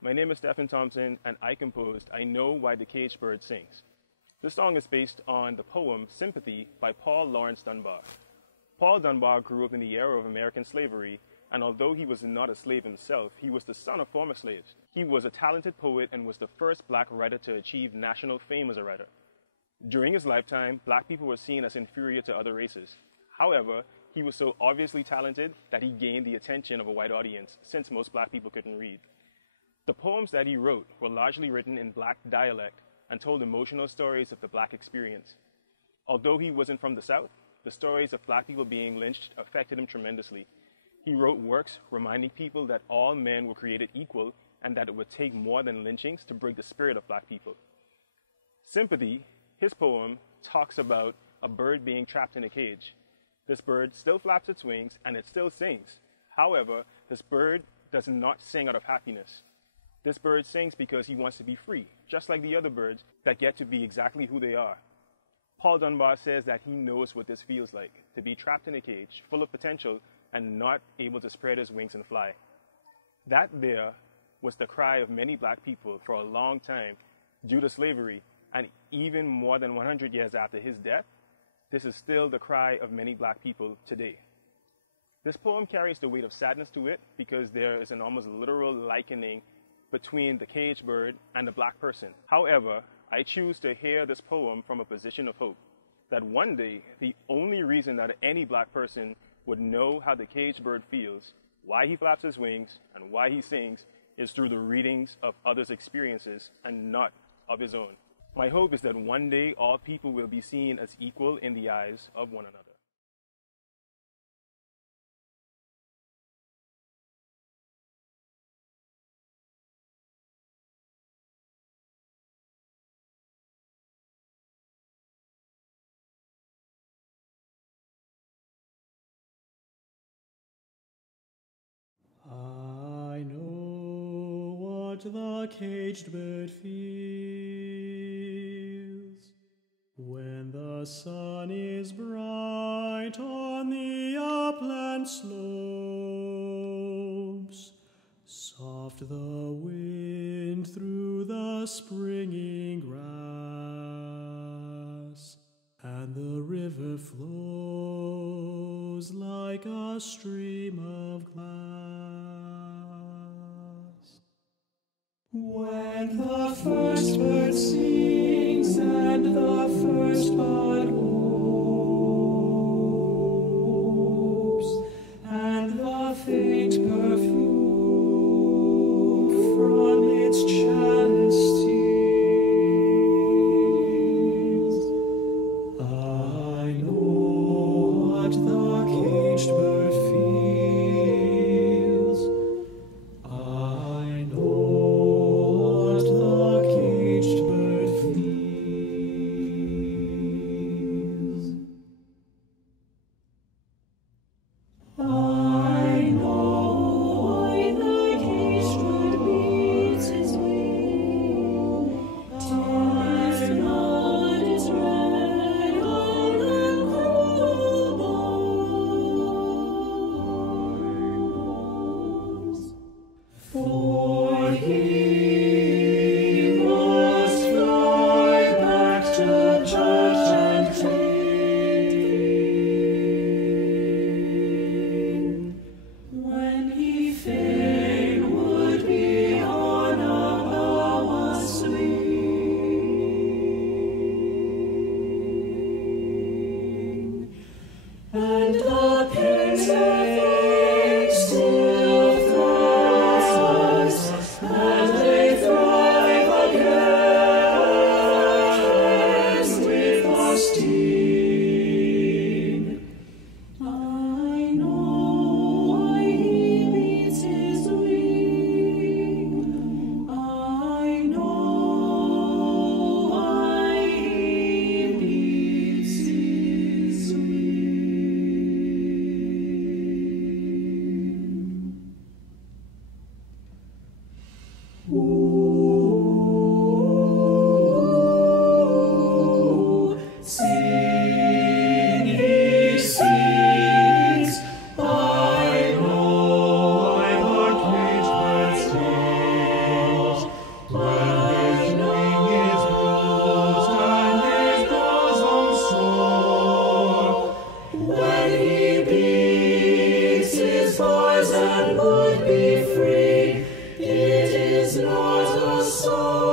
my name is Stefan Thompson, and I composed I Know Why the Caged Bird Sings. This song is based on the poem Sympathy by Paul Laurence Dunbar. Paul Dunbar grew up in the era of American slavery, and although he was not a slave himself, he was the son of former slaves. He was a talented poet and was the first black writer to achieve national fame as a writer. During his lifetime, black people were seen as inferior to other races. However, he was so obviously talented that he gained the attention of a white audience, since most black people couldn't read. The poems that he wrote were largely written in black dialect and told emotional stories of the black experience. Although he wasn't from the South, the stories of black people being lynched affected him tremendously. He wrote works reminding people that all men were created equal and that it would take more than lynchings to break the spirit of black people. Sympathy, his poem, talks about a bird being trapped in a cage. This bird still flaps its wings and it still sings. However, this bird does not sing out of happiness. This bird sings because he wants to be free, just like the other birds that get to be exactly who they are. Paul Dunbar says that he knows what this feels like, to be trapped in a cage, full of potential, and not able to spread his wings and fly. That there was the cry of many black people for a long time due to slavery, and even more than 100 years after his death, this is still the cry of many black people today. This poem carries the weight of sadness to it because there is an almost literal likening between the caged bird and the black person. However, I choose to hear this poem from a position of hope, that one day, the only reason that any black person would know how the caged bird feels, why he flaps his wings, and why he sings, is through the readings of others' experiences and not of his own. My hope is that one day all people will be seen as equal in the eyes of one another. I know what the caged bird feels when the sun is bright on the upland slopes, soft the wind through the springing grass, and the river flows like a stream of glass. When the first bird sings and the first bud opes, and the faint perfume from its chalice steals, I know what the caged bird feels. I know what the caged bird feels. I know and would be free. It is not a song